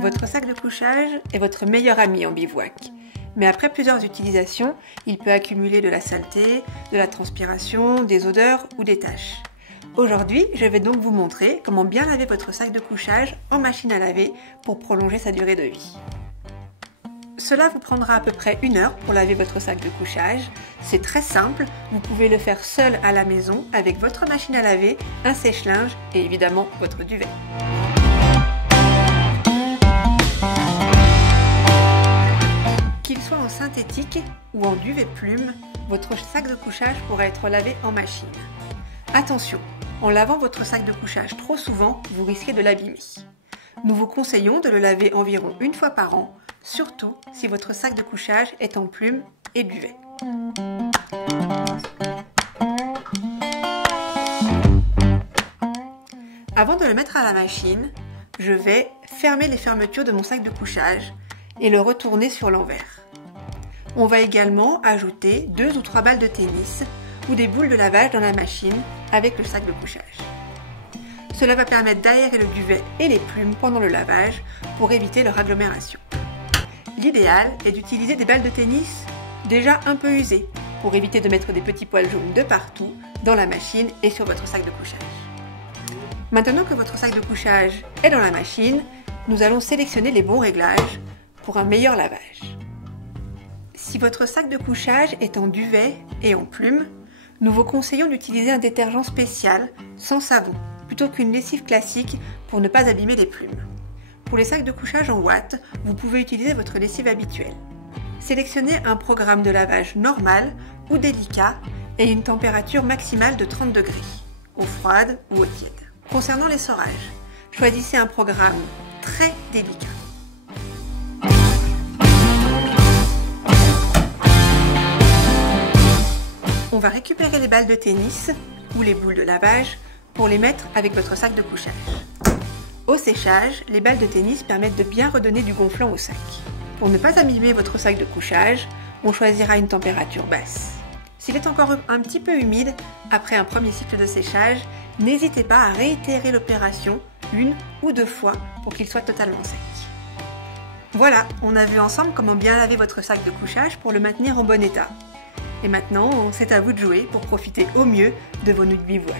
Votre sac de couchage est votre meilleur ami en bivouac. Mais après plusieurs utilisations, il peut accumuler de la saleté, de la transpiration, des odeurs ou des taches. Aujourd'hui, je vais donc vous montrer comment bien laver votre sac de couchage en machine à laver pour prolonger sa durée de vie. Cela vous prendra à peu près 1 heure pour laver votre sac de couchage. C'est très simple, vous pouvez le faire seul à la maison avec votre machine à laver, un sèche-linge et évidemment votre duvet. Qu'il soit en synthétique ou en duvet plume, votre sac de couchage pourra être lavé en machine. Attention, en lavant votre sac de couchage trop souvent, vous risquez de l'abîmer. Nous vous conseillons de le laver environ 1 fois par an, surtout si votre sac de couchage est en plume et duvet. Avant de le mettre à la machine, je vais fermer les fermetures de mon sac de couchage et le retourner sur l'envers. On va également ajouter 2 ou 3 balles de tennis ou des boules de lavage dans la machine avec le sac de couchage. Cela va permettre d'aérer le duvet et les plumes pendant le lavage pour éviter leur agglomération. L'idéal est d'utiliser des balles de tennis déjà un peu usées pour éviter de mettre des petits poils jaunes de partout dans la machine et sur votre sac de couchage. Maintenant que votre sac de couchage est dans la machine, nous allons sélectionner les bons réglages pour un meilleur lavage. Si votre sac de couchage est en duvet et en plume, nous vous conseillons d'utiliser un détergent spécial sans savon plutôt qu'une lessive classique pour ne pas abîmer les plumes. Pour les sacs de couchage en ouate, vous pouvez utiliser votre lessive habituelle. Sélectionnez un programme de lavage normal ou délicat et une température maximale de 30 degrés, eau froide ou eau tiède. Concernant l'essorage, choisissez un programme très délicat. On va récupérer les balles de tennis ou les boules de lavage pour les mettre avec votre sac de couchage. Au séchage, les balles de tennis permettent de bien redonner du gonflant au sac. Pour ne pas abîmer votre sac de couchage, on choisira une température basse. S'il est encore un petit peu humide après un premier cycle de séchage, n'hésitez pas à réitérer l'opération 1 ou 2 fois pour qu'il soit totalement sec. Voilà, on a vu ensemble comment bien laver votre sac de couchage pour le maintenir en bon état. Et maintenant, c'est à vous de jouer pour profiter au mieux de vos nuits de bivouac.